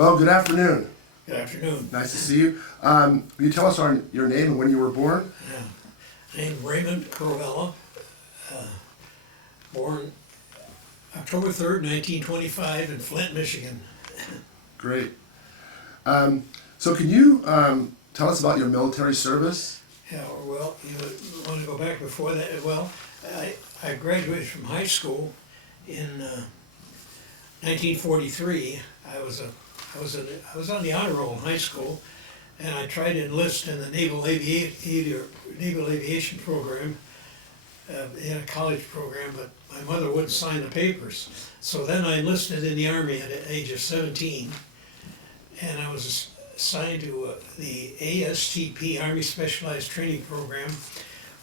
Well, good afternoon. Good afternoon. Nice to see you. Will you tell us your name and when you were born? Yeah. Named Raymond Crovella, born October 3rd, 1925 in Flint, Michigan. Great. So can you tell us about your military service? Yeah, well, you want to go back before that? Well, I graduated from high school in 1943. I was on the honor roll in high school, and I tried to enlist in the Naval Aviation program, in a college program, but my mother wouldn't sign the papers. So then I enlisted in the Army at the age of 17, and I was assigned to the ASTP, Army Specialized Training Program,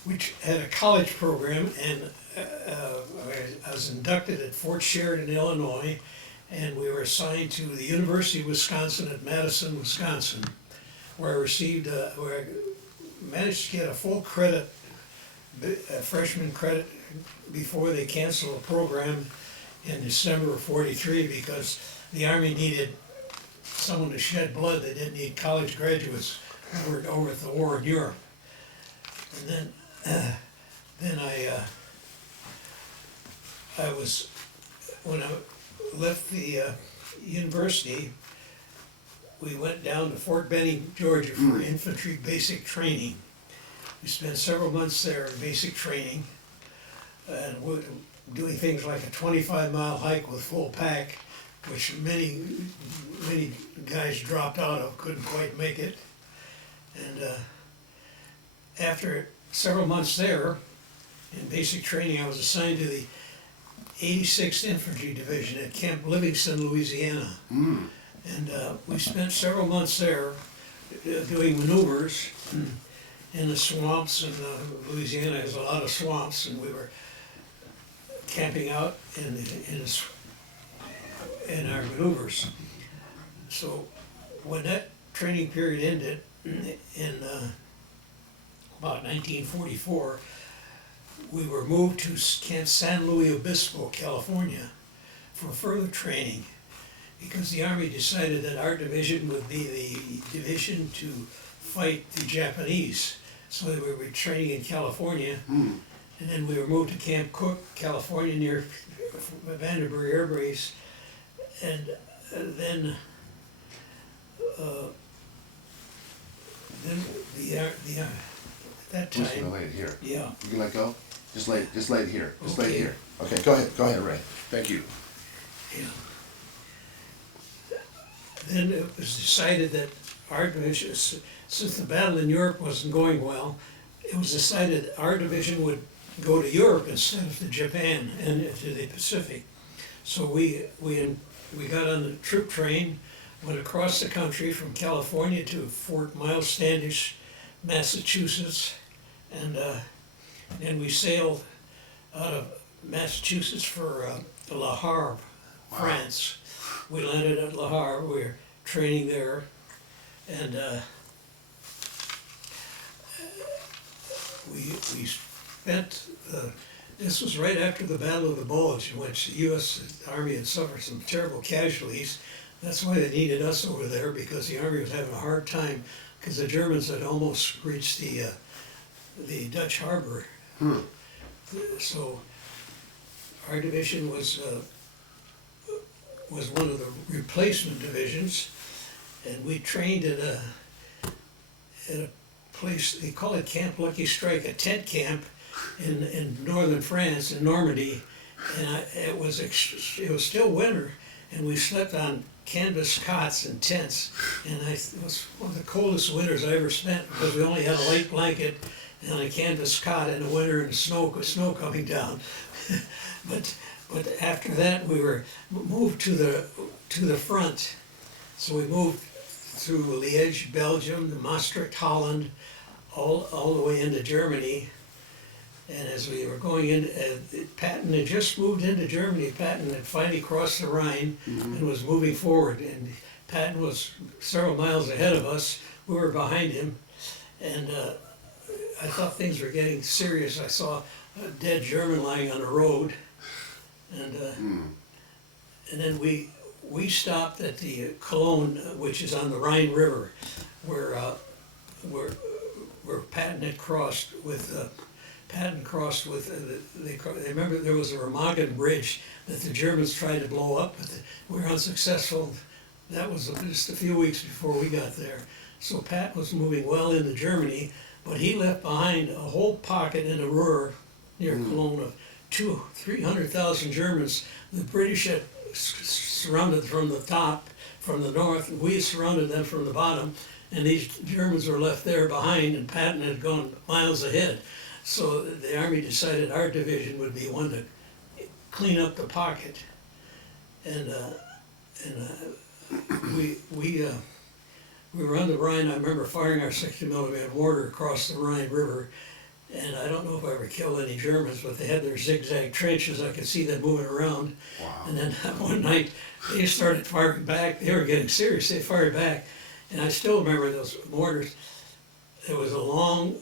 which had a college program, and I was inducted at Fort Sheridan, Illinois, and we were assigned to the University of Wisconsin at Madison, Wisconsin, where I managed to get a full credit, a freshman credit, before they canceled the program in December of '43, because the Army needed someone to shed blood. They didn't need college graduates over at the war in Europe. And then when I left the university, we went down to Fort Benning, Georgia for infantry basic training. We spent several months there in basic training, and doing things like a 25-mile hike with full pack, which many guys dropped out of, couldn't quite make it. And after several months there in basic training, I was assigned to the 86th Infantry Division at Camp Livingston, Louisiana. And we spent several months there doing maneuvers in the swamps, and Louisiana has a lot of swamps, and we were camping out in our maneuvers. So when that training period ended in about 1944, we were moved to Camp San Luis Obispo, California, for further training, because the Army decided that our division would be the division to fight the Japanese. So we were training in California, and then we were moved to Camp Cook, California, near Vandenberg Air Base, and then that time. I'm just gonna lay it here. Yeah. You can let go. Just lay it here. Just lay it Okay. here. Okay. Go ahead, Ray. Thank you. Yeah. Then it was decided that our division, since the battle in Europe wasn't going well, it was decided our division would go to Europe instead of to Japan and to the Pacific. So we got on the troop train, went across the country from California to Fort Miles Standish, Massachusetts, and then we sailed out of Massachusetts for Le Havre, France. We landed at Le Havre. We were training there, and we spent. This was right after the Battle of the Bulge, in which the U.S. Army had suffered some terrible casualties. That's why they needed us over there, because the Army was having a hard time, because the Germans had almost reached the Dutch harbor. So our division was one of the replacement divisions, and we trained at a place, they call it Camp Lucky Strike, a tent camp in northern France, in Normandy, and it was still winter, and we slept on canvas cots and tents, and it was one of the coldest winters I ever spent, because we only had a light blanket and a canvas cot in the winter, and snow coming down. But after that, we were moved to the front. So we moved through Liège, Belgium, to Maastricht, Holland, all the way into Germany. And as we were going in, Patton had just moved into Germany. Patton had finally crossed the Rhine and was moving forward. And Patton was several miles ahead of us. We were behind him. And I thought things were getting serious. I saw a dead German lying on the road. And then we we stopped at the Cologne, which is on the Rhine River, where, where Patton had crossed with, they remember there was a Remagen Bridge that the Germans tried to blow up, but we were unsuccessful. That was just a few weeks before we got there. So Pat was moving well into Germany, but he left behind a whole pocket in the Ruhr near Cologne of 300,000 Germans. The British had surrounded from the top, from the north, and we surrounded them from the bottom, and these Germans were left there behind, and Patton had gone miles ahead. So the Army decided our division would be one to clean up the pocket. And we were on the Rhine. I remember firing our 60 millimeter mortar across the Rhine River, and I don't know if I ever killed any Germans, but they had their zigzag trenches. I could see them moving around. Wow. And then one night they started firing back. They were getting serious. They fired back, and I still remember those mortars. There was a long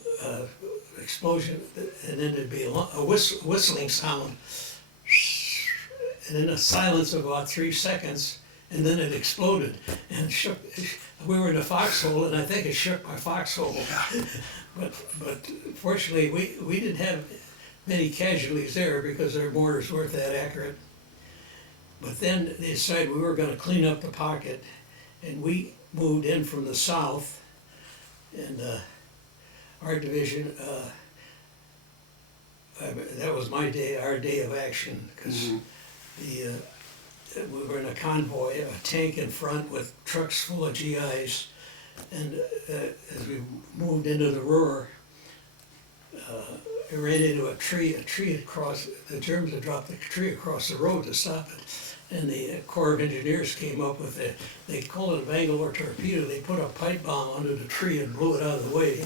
explosion, and then there'd be a whistling sound, and then a silence of about 3 seconds, and then it exploded and shook. We were in a foxhole, and I think it shook my foxhole. But fortunately, we didn't have many casualties there because their mortars weren't that accurate. But then they decided we were going to clean up the pocket, and we moved in from the south, and our division, that was my day, our day of action, because we were in a convoy, a tank in front with trucks full of GIs, and as we moved into the Ruhr, we ran into a tree had crossed, the Germans had dropped the tree across the road to stop it, and the Corps of Engineers came up with they called it a Bangalore torpedo. They put a pipe bomb under the tree and blew it out of the way,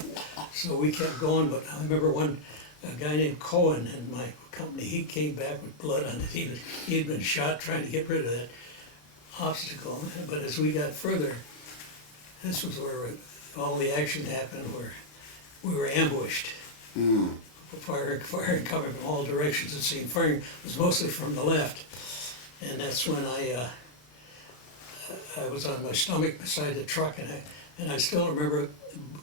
so we kept going. But I remember a guy named Cohen in my company, he came back with blood on it. He had been shot trying to get rid of that obstacle. But as we got further, this was where all the action happened, where we were ambushed. Firing coming from all directions. It seemed firing was mostly from the left, and that's when I was on my stomach beside the truck, and I still remember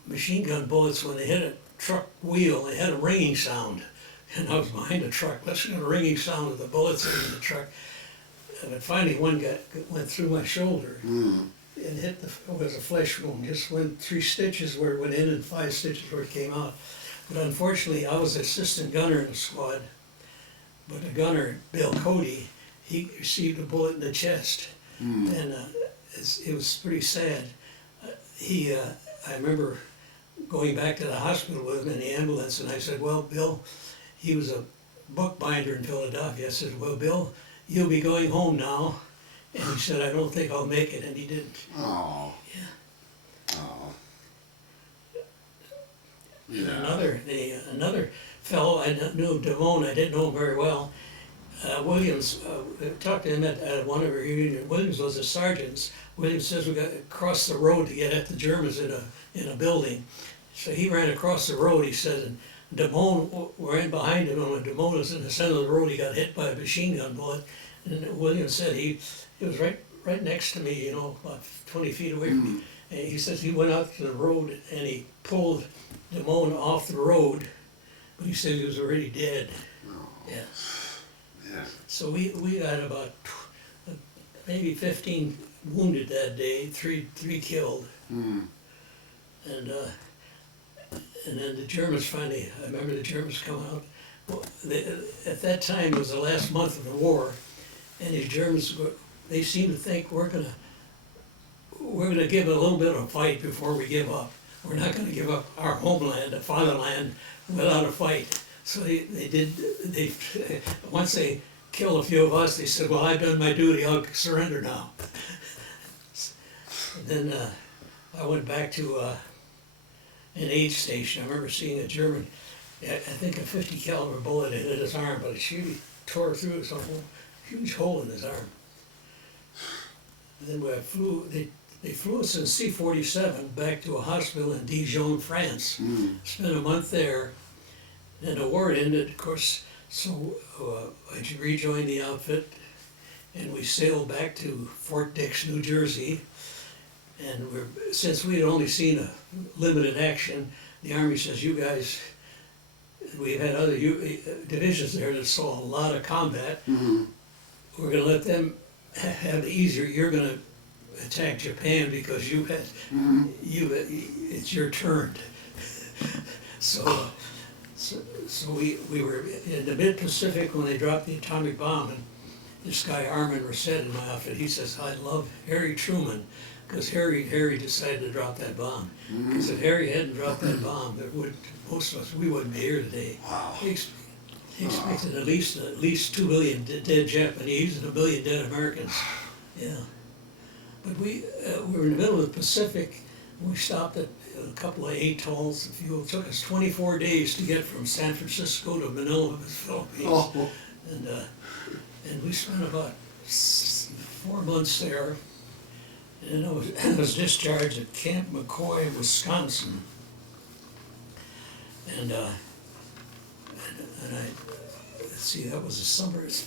machine gun bullets when they hit a truck wheel. They had a ringing sound, and I was behind the truck listening to the ringing sound of the bullets in the truck. And finally, one went through my shoulder. And hit it was a flesh wound. Just went 3 stitches where it went in and 5 stitches where it came out. But unfortunately, I was the assistant gunner in the squad. But the gunner, Bill Cody, he received a bullet in the chest, and it was pretty sad. I remember going back to the hospital with him in the ambulance, and I said, "Well, Bill," he was a bookbinder in Philadelphia. I said, "Well, Bill, you'll be going home now." And he said, "I don't think I'll make it," and he didn't. Oh. Yeah. Oh. Yeah. Another fellow I knew, Damone, I didn't know him very well. Williams, talked to him at one of our reunions. Williams was a sergeant. Williams says we got to cross the road to get at the Germans in a building. So he ran across the road, he said, and Damone ran behind him, and when Damone was in the center of the road, he got hit by a machine gun bullet. And Williams said he was right next to me, about 20 feet away from me. And he says he went out to the road and he pulled Damone off the road, but he said he was already dead. Oh. Yeah. Yeah. So we got about maybe 15 wounded that day, three killed. And then the Germans finally, I remember the Germans come out. Well, at that time, it was the last month of the war, and these Germans, they seemed to think we're gonna give it a little bit of a fight before we give up. We're not gonna give up our homeland, the fatherland, without a fight. So they once they killed a few of us, they said, "Well, I've done my duty, I'll surrender now." And then I went back to an aid station. I remember seeing a German, I think a 50 caliber bullet hit his arm, but it really tore through some huge hole in his arm. And then they flew us in C-47 back to a hospital in Dijon, France. Spent a month there. Then the war ended, of course, so I rejoined the outfit, and we sailed back to Fort Dix, New Jersey. And since we had only seen a limited action, the Army says, you guys, we had other divisions there that saw a lot of combat. We're gonna let them have the easier, you're gonna attack Japan because it's your turn. So we were in the mid-Pacific when they dropped the atomic bomb, and this guy Armin Reset in my outfit, he says, I love Harry Truman, because Harry decided to drop that bomb. Because if Harry hadn't dropped that bomb, most of us, we wouldn't be here today. Wow. He expected at least 2 billion dead Japanese and 1 billion dead Americans. Yeah. But we were in the middle of the Pacific. We stopped at a couple of atolls. It took us 24 days to get from San Francisco to Manila, the Philippines. Oh. And we spent about 4 months there. And I was discharged at Camp McCoy, Wisconsin. And I, let's see, that was the summer, it's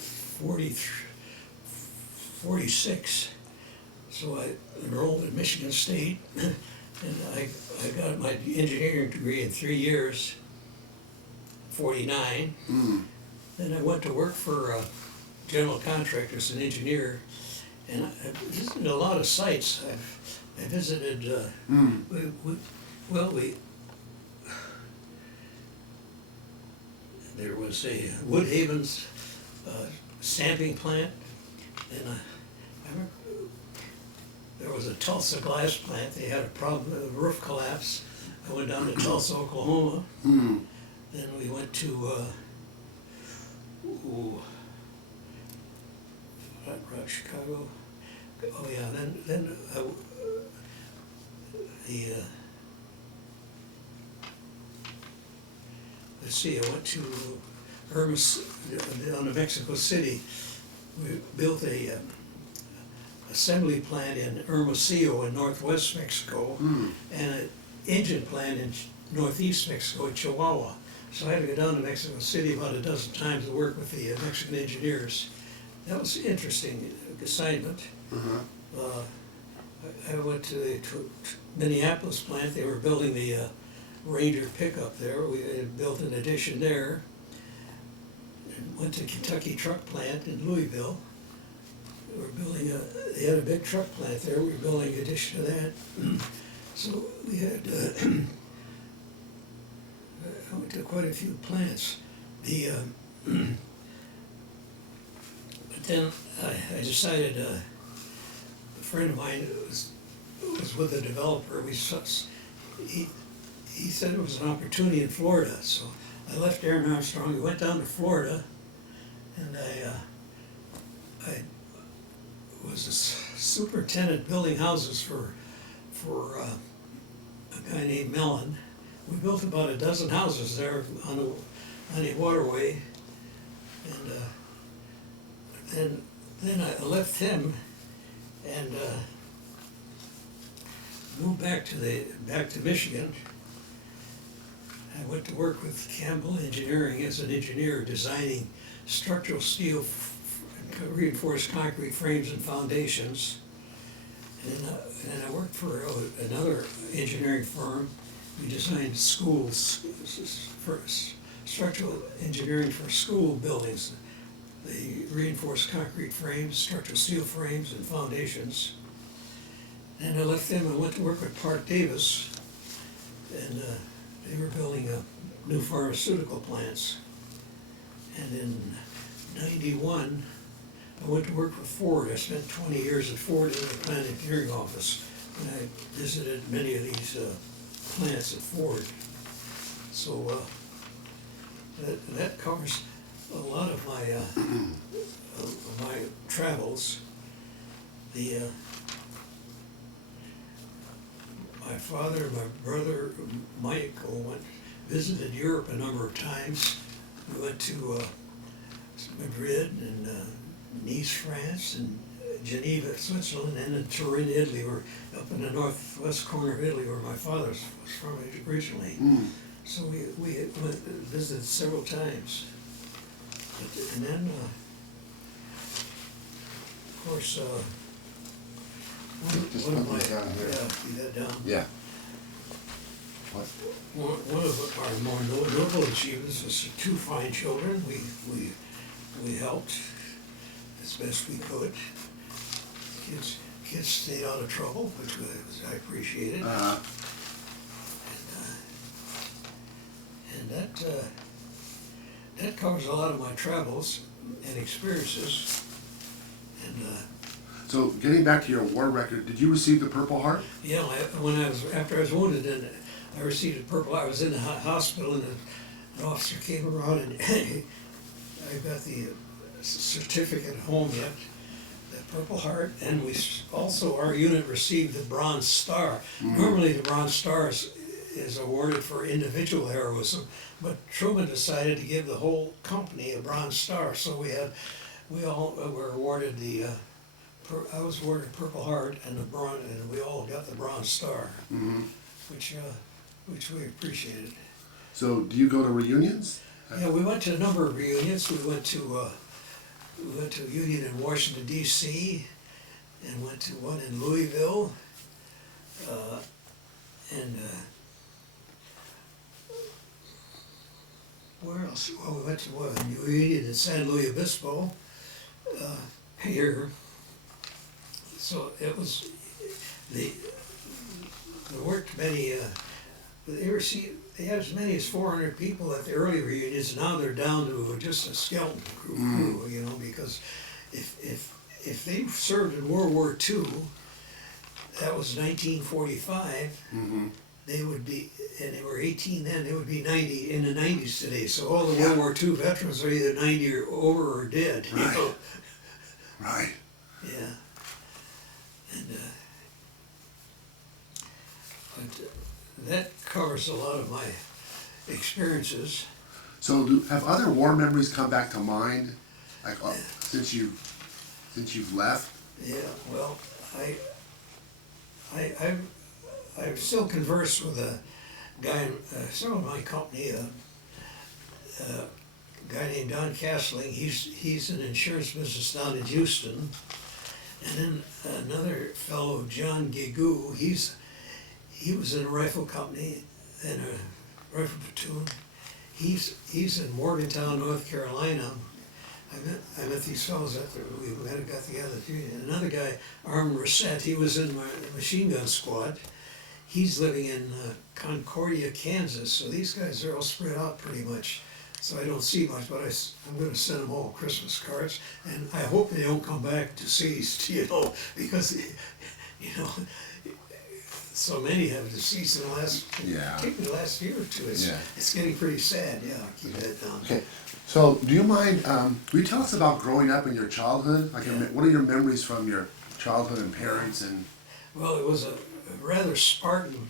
46. So I enrolled at Michigan State, and I got my engineering degree in 3 years, 49. Then I went to work for general contractors, an engineer, and I visited a lot of sites. I visited, there was a Woodhaven's stamping plant, and I remember there was a Tulsa glass plant. They had a problem, a roof collapse. I went down to Tulsa, Oklahoma. Then we went to Flat Rock, Chicago. Oh yeah, then let's see, I went to down to Mexico City. We built a assembly plant in Hermosillo in northwest Mexico, and an engine plant in northeast Mexico, in Chihuahua. So I had to go down to Mexico City about a dozen times to work with the Mexican engineers. That was an interesting assignment. I went to the Minneapolis plant. They were building the Ranger pickup there. We had built an addition there. And went to Kentucky truck plant in Louisville. We were building they had a big truck plant there. We were building an addition to that. So we had, I went to quite a few plants. But then I decided, a friend of mine was with a developer. He said it was an opportunity in Florida, so I left Aaron Armstrong. We went down to Florida, and I was a superintendent building houses for a guy named Mellon. We built about a dozen houses there on a waterway, and then I left him and moved back to Michigan. I went to work with Campbell Engineering as an engineer designing structural steel reinforced concrete frames and foundations. And I worked for another engineering firm. We designed schools, for structural engineering for school buildings. The reinforced concrete frames, structural steel frames and foundations. And I left them and went to work with Park Davis, and they were building new pharmaceutical plants. And in '91, I went to work for Ford. I spent 20 years at Ford in the plant engineering office, and I visited many of these plants at Ford. So that covers a lot of my travels. My father and my brother Michael visited Europe a number of times. We went to Madrid and Nice, France, and Geneva, Switzerland, and in Turin, Italy. We're up in the northwest corner of Italy, where my father was from originally. So we visited several times. And then of course, Just one of put my, this down here. yeah, keep that down. Yeah. What? One of our more notable achievements was two fine children. We helped as best we could. Kids stayed out of trouble, which I appreciated. And that covers a lot of my travels and experiences. And So getting back to your war record, did you receive the Purple Heart? yeah, after I was wounded, and I received a Purple Heart. I was in the hospital, and an officer came around, and I got the certificate at home yet, the Purple Heart, and also our unit received the Bronze Star. Normally, the Bronze Star is awarded for individual heroism, but Truman decided to give the whole company a Bronze Star. So we all were awarded I was awarded Purple Heart and and we all got the Bronze Star, which we appreciated. So do you go to reunions? Yeah, we went to a number of reunions. We went to a union in Washington D.C. and went to one in Louisville, and where else? Well, we went to a reunion in San Luis Obispo here. So it was there weren't many. They had as many as 400 people at the early reunions. Now they're down to just a skeleton crew, you know, because if they served in World War II, that was 1945. They would be, and they were 18 then. They would be 90 in the 90s today. So all the World War II veterans are either 90 or over or dead. You Right. know? Right. Yeah. And but that covers a lot of my experiences. So have other war memories come back to mind, like since you've left? Yeah. Well, I still converse with a guy in some of my company, a guy named Don Castling. He's in insurance business down in Houston. And then another fellow, John Gigou, he was in a rifle company, in a rifle platoon. He's in Morgantown, North Carolina. I met these fellows we got together. Another guy, Arm Reset, he was in my machine gun squad. He's living in Concordia, Kansas. So these guys are all spread out pretty much. So I don't see much, but I'm going to send them all Christmas cards, and I hope they don't come back deceased, you know, because, you know, so many have deceased in the last, particularly the last year or two. It's getting pretty sad. Yeah, keep that down. Okay. So do you mind? Will you tell us about growing up in your childhood? Like, what are your memories from your childhood and parents and? Well, it was a rather Spartan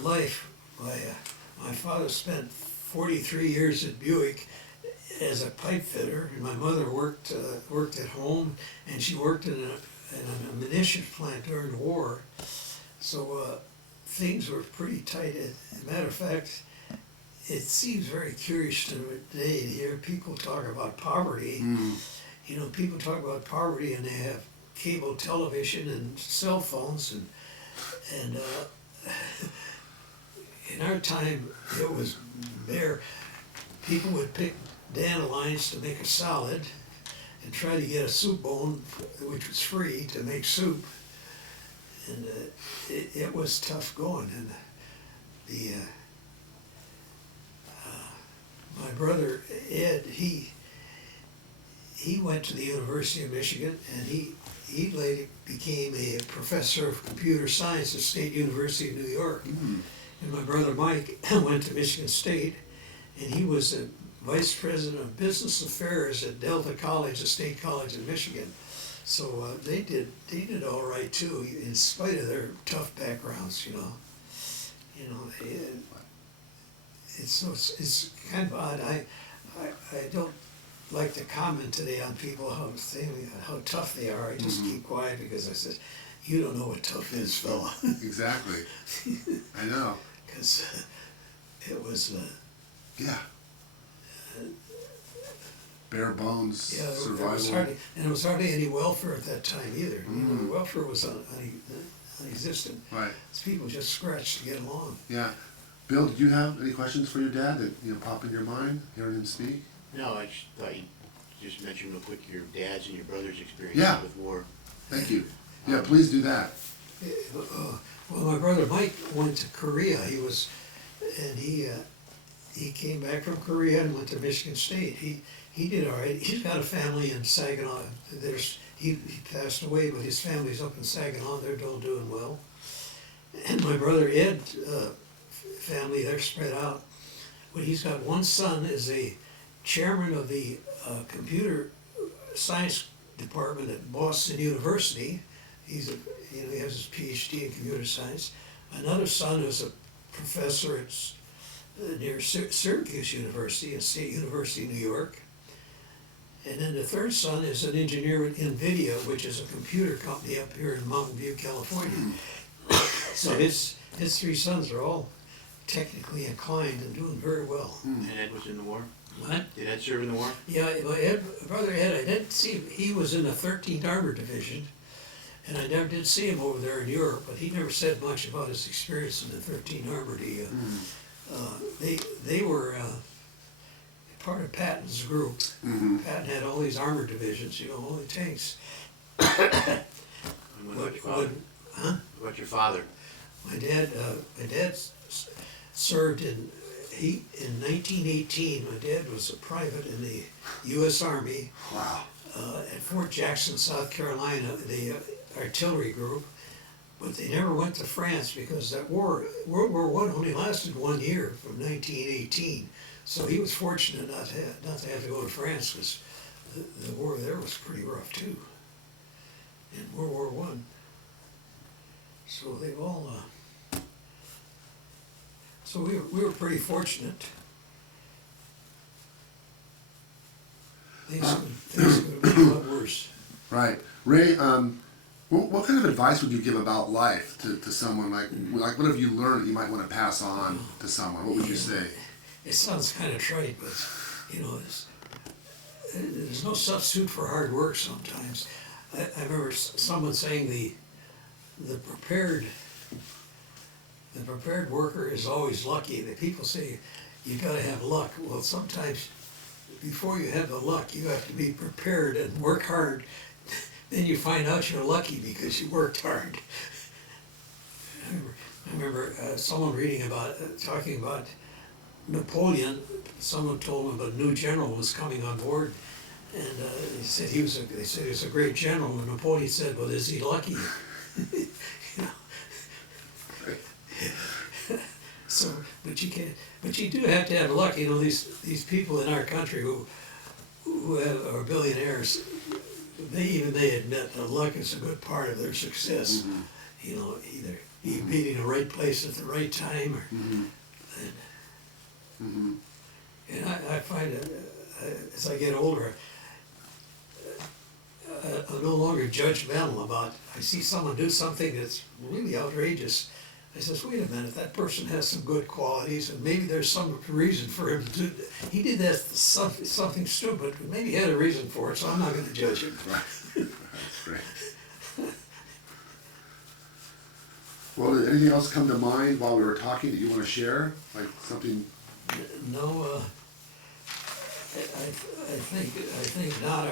life. My father spent 43 years at Buick as a pipe fitter, and my mother worked at home, and she worked in a munitions plant during the war. So things were pretty tight. As a matter of fact, it seems very curious today to hear people talk about poverty. You know, people talk about poverty, and they have cable television and cell phones, and in our time, it was bare. People would pick dandelions to make a salad and try to get a soup bone, which was free, to make soup. And it was tough going. And my brother Ed, he went to the University of Michigan, and he later became a professor of computer science at State University of New York. And my brother Mike went to Michigan State, and he was a vice president of business affairs at Delta College, a state college in Michigan. So they did all right too, in spite of their tough backgrounds. You know, it's kind of odd. I don't like to comment today on people how tough they are. I just keep quiet because I said, you don't know what tough is, fella. Exactly. I know. Because it was. Yeah. bare bones Yeah, survival. it was hardly any welfare at that time either. You know, the welfare was non-existent. Right. So people just scratched to get along. Yeah. Bill, did you have any questions for your dad that pop in your mind hearing him speak? No, I just thought you just mentioned real quick your dad's and your brother's experience Yeah. with war. Thank you. Yeah, please do that. Well, my brother Mike went to Korea. He came back from Korea and went to Michigan State. He did all right. He's got a family in Saginaw. He passed away, but his family's up in Saginaw. They're all doing well. And my brother Ed, family, they're spread out. But he's got one son is a chairman of the computer science department at Boston University. He has his PhD in computer science. Another son is a professor at near Syracuse University, and State University, New York. And then the third son is an engineer at NVIDIA, which is a computer company up here in Mountain View, California. So his three sons are all technically inclined and doing very well. And Ed was in the war? What? Did Ed serve in the war? Yeah, my brother Ed, I didn't see him. He was in the 13th Armored Division, and I never did see him over there in Europe, but he never said much about his experience in the 13th Armored. They were part of Patton's group. Patton had all these armored divisions, all the tanks. And what about your father? Huh? What about your father? My dad served in 1918. My dad was a private in the U.S. Army. Wow. At Fort Jackson, South Carolina, the artillery group. But they never went to France because that World War I only lasted 1 year, from 1918. So he was fortunate not to have to go to France, because the war there was pretty rough too, in World War I. So they've all, so we were pretty fortunate. Things could have been a lot worse. Right. Ray, what kind of advice would you give about life to someone? Like what have you learned that you might want to pass on to someone? What would you say? It sounds kind of trite, but there's no substitute for hard work sometimes. I remember someone saying the prepared worker is always lucky. The people say you got to have luck. Well, sometimes before you have the luck, you have to be prepared and work hard. Then you find out you're lucky because you worked hard. I remember someone talking about Napoleon. Someone told him a new general was coming on board, and they said he was a great general. And Napoleon said, "Well, is he lucky?" So, but you do have to have luck. These people in our country who are billionaires, they admit that luck is a good part of their success. Either you being in the right place at the right time, or and I find that as I get older, I'm no longer judgmental about. I see someone do something that's really outrageous. I says, wait a minute, that person has some good qualities, and maybe there's some reason for him to do. He did that something stupid, but maybe he had a reason for it, so I'm not going to judge him. Right. That's great. Well, did anything else come to mind while we were talking that you want to share? Like something? No, I think not.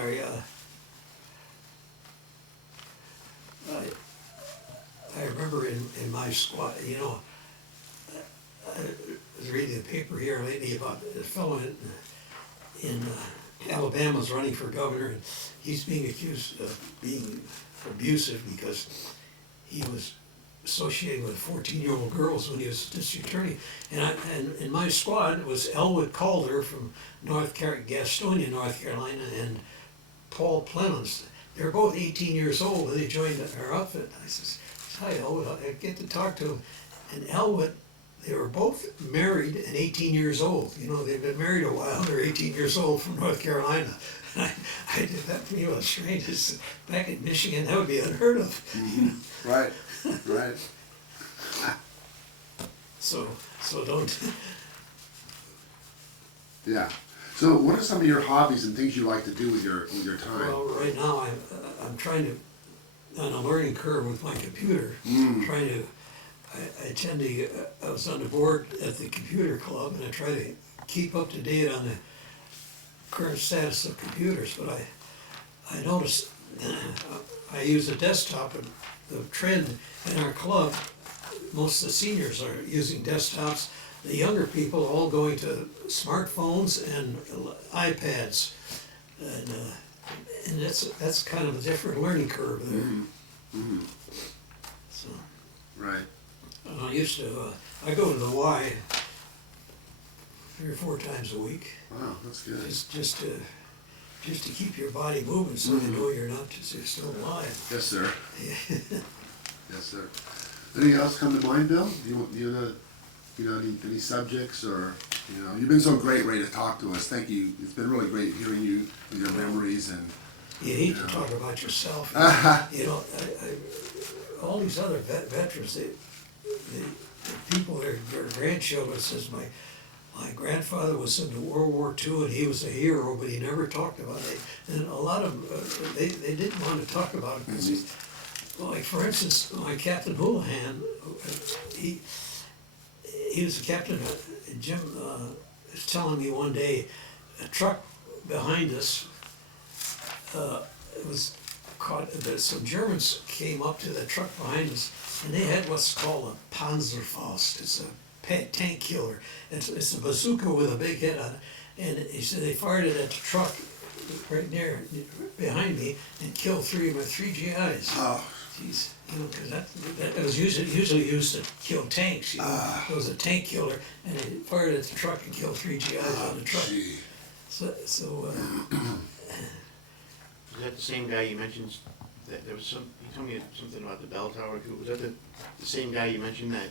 I remember in my squad, I was reading the paper here lately about a fellow in Alabama's running for governor, and he's being accused of being abusive because he was associating with 14-year-old girls when he was district attorney. And in my squad was Elwood Calder from Gastonia, North Carolina, and Paul Plemons. They were both 18 years old when they joined our outfit. I says, hi, Elwood, I get to talk to him. And Elwood, they were both married and 18 years old. They've been married a while. They're 18 years old from North Carolina. I did that to me was strange. Back in Michigan, that would be unheard of. Mm-hmm. Right. So don't. Yeah. So what are some of your hobbies and things you like to do with your time? Well, right now I'm trying to, on a learning curve with my computer, trying to, I tend to, I was on the board at the computer club and I try to keep up to date on the current status of computers, but I noticed I use a desktop and the trend in our club, most of the seniors are using desktops. The younger people are all going to smartphones and iPads. And that's kind of a different learning curve there. So, Right. I used to, I go to the Y 3 or 4 times a week, Wow, that's good. just to keep your body moving so you know you're not just, you're still alive. Yes, sir. Yes, sir. Anything else come to mind, Bill? Any subjects or, you've been so great, Ray, to talk to us. Thank you. It's been really great hearing you with your memories and. You hate to talk about yourself. All these other veterans, the people, their grandchildren says, my grandfather was in World War II and he was a hero, but he never talked about it. And a lot of them, they didn't want to talk about it because like for instance, my Captain Houlihan, he was a captain. Jim was telling me one day, a truck behind us, it was caught. Some Germans came up to the truck behind us, and they had what's called a Panzerfaust. It's a tank killer. It's a bazooka with a big head on it. And he said they fired it at the truck right there behind me and killed 3 GIs. Oh. Jeez, because that was usually used to kill tanks. It was a tank killer, and they fired at the truck and killed 3 GIs on the truck. Gee. So Is that the same guy you mentioned, that there was you told me something about the bell tower, was that the same guy you mentioned that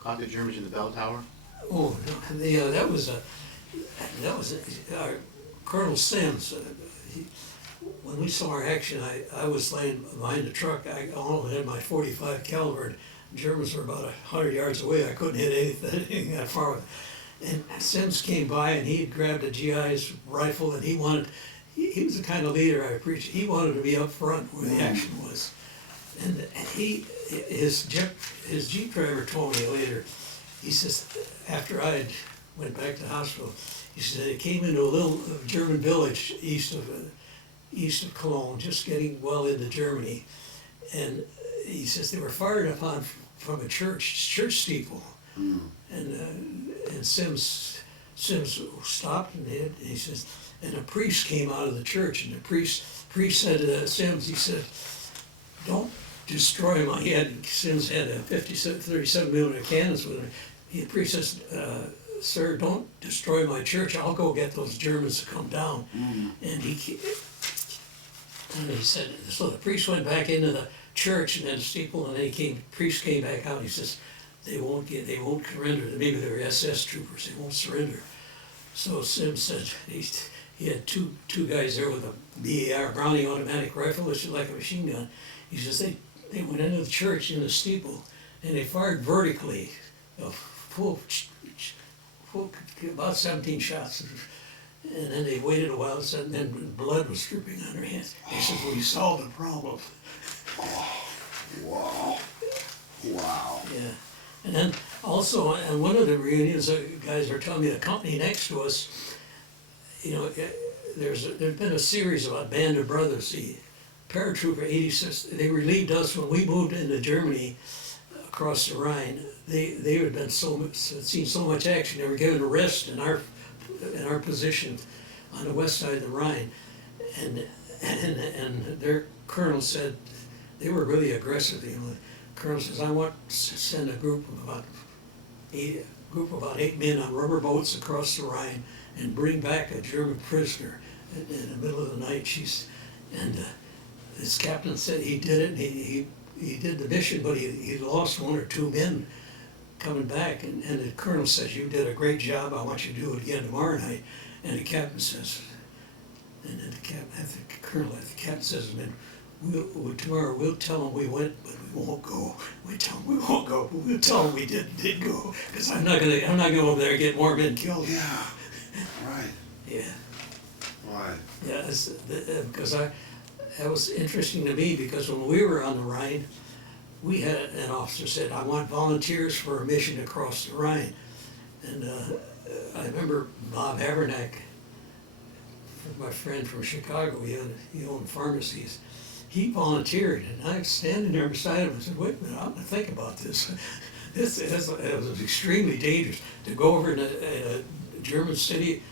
caught the Germans in the bell tower? oh, no, that was Colonel Sims. When we saw our action, I was laying behind the truck. I only had my 45 caliber. And Germans were about 100 yards away. I couldn't hit anything that far. And Sims came by and he grabbed a GI's rifle and he was the kind of leader I appreciate. He wanted to be up front where the action was. And his Jeep driver told me later, he says, after I went back to the hospital, he said it came into a little German village east of Cologne, just getting well into Germany. And he says they were fired upon from a church steeple. And Sims stopped and he says, and a priest came out of the church, and the priest said to Sims, he said, don't destroy my, Sims had a 37 millimeter cannons with him. The priest says, sir, don't destroy my church, I'll go get those Germans to come down. And he said, so the priest went back into the church and then the steeple, and then the priest came back out, and he says, they won't surrender, maybe they were SS troopers, they won't surrender. So Sims said, he had two guys there with a BAR, Browning automatic rifle, which is like a machine gun. He says they went into the church in the steeple and they fired vertically, full about 17 shots. And then they waited a while and then blood was dripping on their hands. They said, we solved the problem. Wow. Wow. Yeah. And then also, on one of the reunions, the guys were telling me the company next to us, there's been a series about Band of Brothers. The paratrooper 86, they relieved us when we moved into Germany across the Rhine. They had been seen so much action. They were given a rest in our position on the west side of the Rhine, and their colonel said they were really aggressive. The colonel says, I want to send a group of about 8 men on rubber boats across the Rhine and bring back a German prisoner in the middle of the night. This captain said he did it, and he did the mission, but he lost 1 or 2 men coming back, and the colonel says, you did a great job, I want you to do it again tomorrow night. And the captain says, and then the captain says, man, tomorrow we'll tell them we went, but we won't go. We tell them we won't go, but we'll tell them we did go, because I'm not gonna go over there and get more men killed. Yeah. Right. Yeah, Why? yeah, because that was interesting to me, because when we were on the Rhine, we had an officer said, I want volunteers for a mission across the Rhine. And I remember Bob Habernack, my friend from Chicago, he owned pharmacies. He volunteered, and I was standing there beside him and said, wait a minute, I'm gonna think about this. It was extremely dangerous to go over in a German city,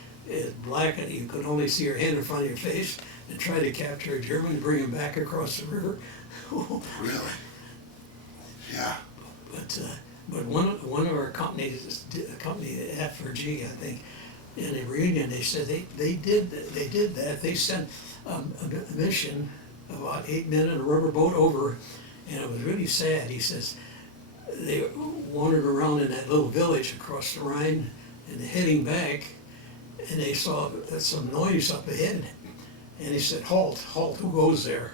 black, and you could only see your hand in front of your face, and try to capture a German and bring him back across the river. Really? Yeah. But one of our companies, a company F4G, I think, in a reunion, they said they did that. They sent a mission, about 8 men in a rubber boat over, and it was really sad. He says they wandered around in that little village across the Rhine, and heading back, and they saw some noise up ahead, and he said, halt, who goes there?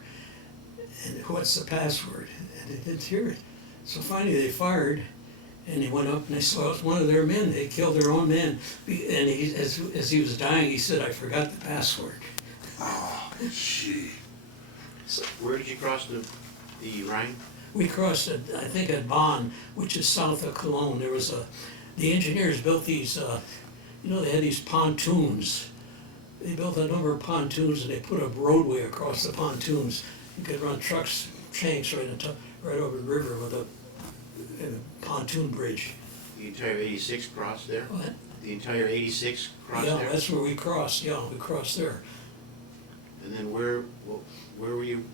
And what's the password? And they didn't hear it. So finally they fired, and they went up and they saw it was one of their men. They killed their own men. And as he was dying, he said, I forgot the password. Oh, gee. So Where did you cross the Rhine? we crossed, I think, at Bonn, which is south of Cologne. There was the engineers built these, they had these pontoons. They built a number of pontoons, and they put a roadway across the pontoons. You could run trucks, tanks right over the river with a pontoon bridge. The entire 86 crossed there? What? The entire 86 crossed Yeah, there? that's where we crossed. Yeah, we crossed there. And then where were you,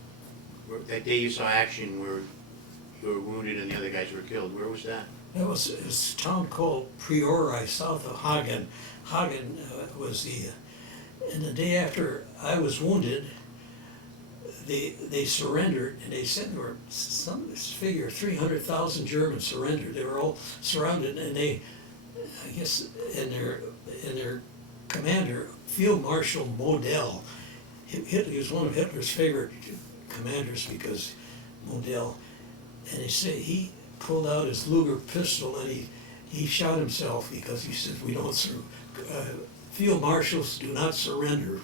that day you saw action where you were wounded and the other guys were killed, where was that? It was a town called Priori, south of Hagen. Hagen was and the day after I was wounded, they surrendered, and they said there were some figure 300,000 Germans surrendered. They were all surrounded, and I guess, and their commander, Field Marshal Model, he was one of Hitler's favorite commanders because Model, and he pulled out his Luger pistol and he shot himself because he said, we don't field marshals do not surrender.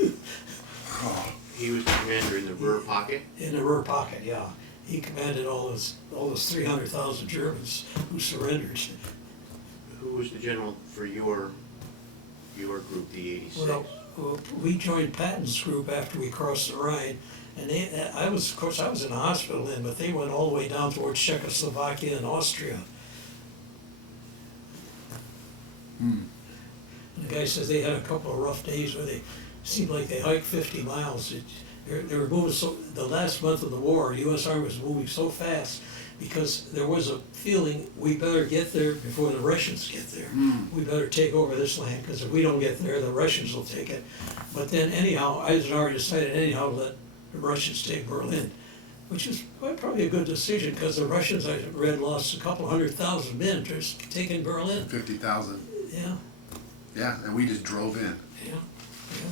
Oh, He was the commander in the rear pocket? In the rear pocket, yeah. He commanded all those 300,000 Germans who surrendered. Who was the general for your group, the 86? Well, we joined Patton's group after we crossed the Rhine, and I was in the hospital then, but they went all the way down towards Czechoslovakia and Austria. And the guy says they had a couple of rough days where they seemed like they hiked 50 miles. They were moving the last month of the war, the U.S. Army was moving so fast because there was a feeling we better get there before the Russians get there. We better take over this land, because if we don't get there, the Russians will take it. But then anyhow, Eisenhower decided to let the Russians take Berlin, which is probably a good decision, because the Russians, I read, lost a couple 100,000 men just taking Berlin. 50,000. Yeah, Yeah, and we just drove in. yeah.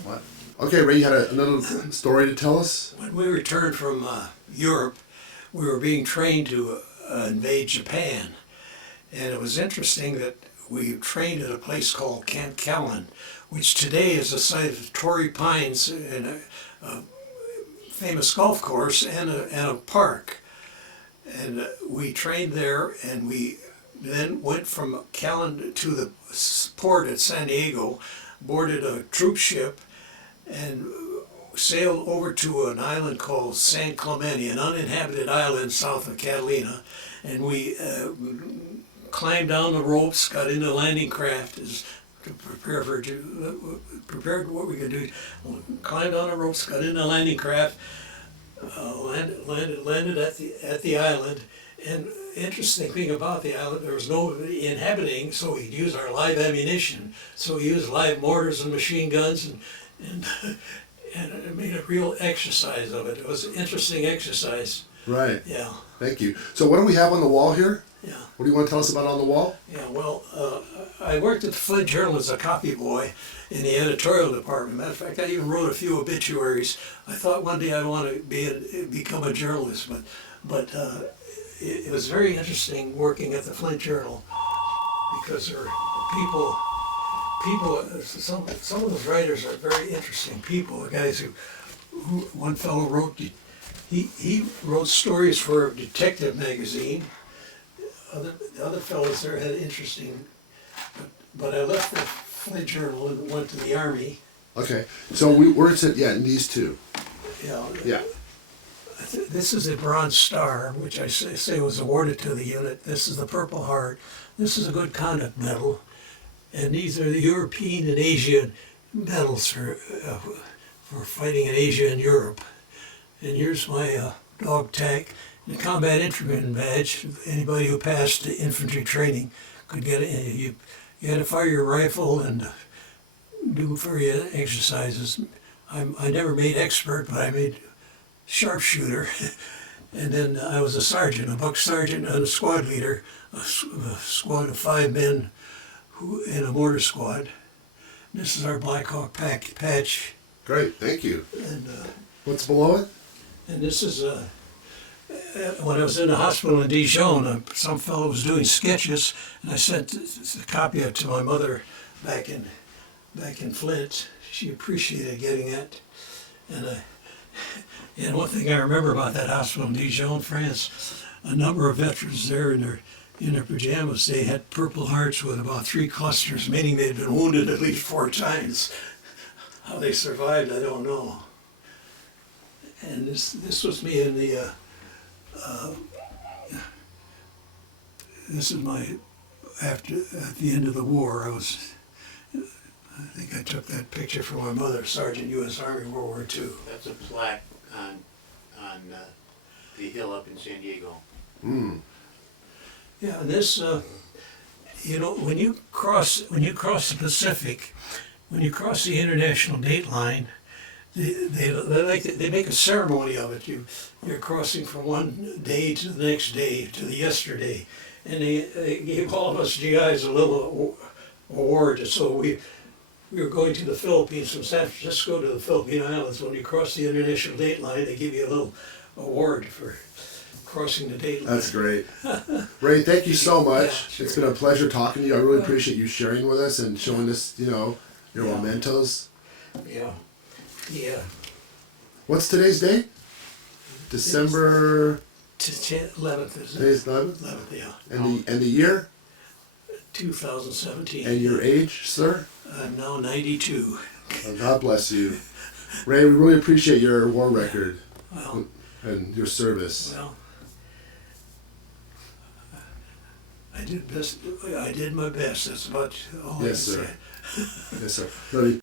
What? Okay, Ray, you had another story to tell us? When we returned from Europe, we were being trained to invade Japan. And it was interesting that we trained at a place called Camp Callan, which today is the site of Torrey Pines and a famous golf course and a park. And we trained there, and we then went from Callan to the port at San Diego, boarded a troop ship, and sailed over to an island called San Clemente, an uninhabited island south of Catalina, and we climbed down the ropes, got into the landing craft to prepared what we could do. Climbed down the ropes, got into the landing craft, landed at the island. And interesting thing about the island, there was no inhabiting, so we'd use our live ammunition. So we used live mortars and machine guns, and it made a real exercise of it. It was an interesting exercise. Right. Yeah, Thank you. So what do we have on the wall here? yeah, What do you want to tell us about on the wall? yeah. Well, I worked at the Flint Journal as a copy boy in the editorial department. Matter of fact, I even wrote a few obituaries. I thought one day I'd want to become a journalist, but it was very interesting working at the Flint Journal, because there were people, some of those writers are very interesting people. The guys who one fellow wrote, he wrote stories for a detective magazine. The other fellows there had interesting, but I left the Flint Journal and went to the Army. Okay, so we're to, yeah, and these two. Yeah. Yeah. This is the Bronze Star, which I say was awarded to the unit. This is the Purple Heart. This is a Good Conduct Medal. And these are the European and Asian medals for fighting in Asia and Europe. And here's my dog tag, the Combat Infantryman badge. Anybody who passed the infantry training could get it. You had to fire your rifle and do various exercises. I never made expert, but I made sharpshooter. And then I was a sergeant, a buck sergeant and a squad leader, a squad of 5 men in a mortar squad. This is our Black Hawk patch. Great, thank you. And, What's below it? and this is when I was in the hospital in Dijon, some fellow was doing sketches, and I sent a copy of it to my mother back in Flint. She appreciated getting it. And one thing I remember about that hospital in Dijon, France, a number of veterans there in their pajamas, they had Purple Hearts with about 3 clusters, meaning they'd been wounded at least 4 times. How they survived, I don't know. And this was me in the, this is my, at the end of the war, I think I took that picture for my mother, Sergeant U.S. Army, World War II. That's a plaque on the hill up in San Diego. Mm. Yeah, and this, when you cross the Pacific, when you cross the international date line, they make a ceremony of it. You're crossing from one day to the next day to the yesterday, and they gave all of us GIs a little award. So we were going to the Philippines from San Francisco to the Philippine Islands. When you cross the international date line, they give you a little award for crossing the date line. That's great. Ray, thank you so much. Yeah, sure. It's been a pleasure talking to you. I really appreciate you sharing with us and showing us, your Yeah. mementos. Yeah. Yeah. What's today's date? December 11th, isn't it? today's 11th? 11th, yeah. And the year? 2017. And your age, sir? I'm now 92. Oh, God bless you. Ray, we really appreciate your war record Well, and your service. well, I did my best. That's about all I can Yes, sir. say. Yes, sir. Love you.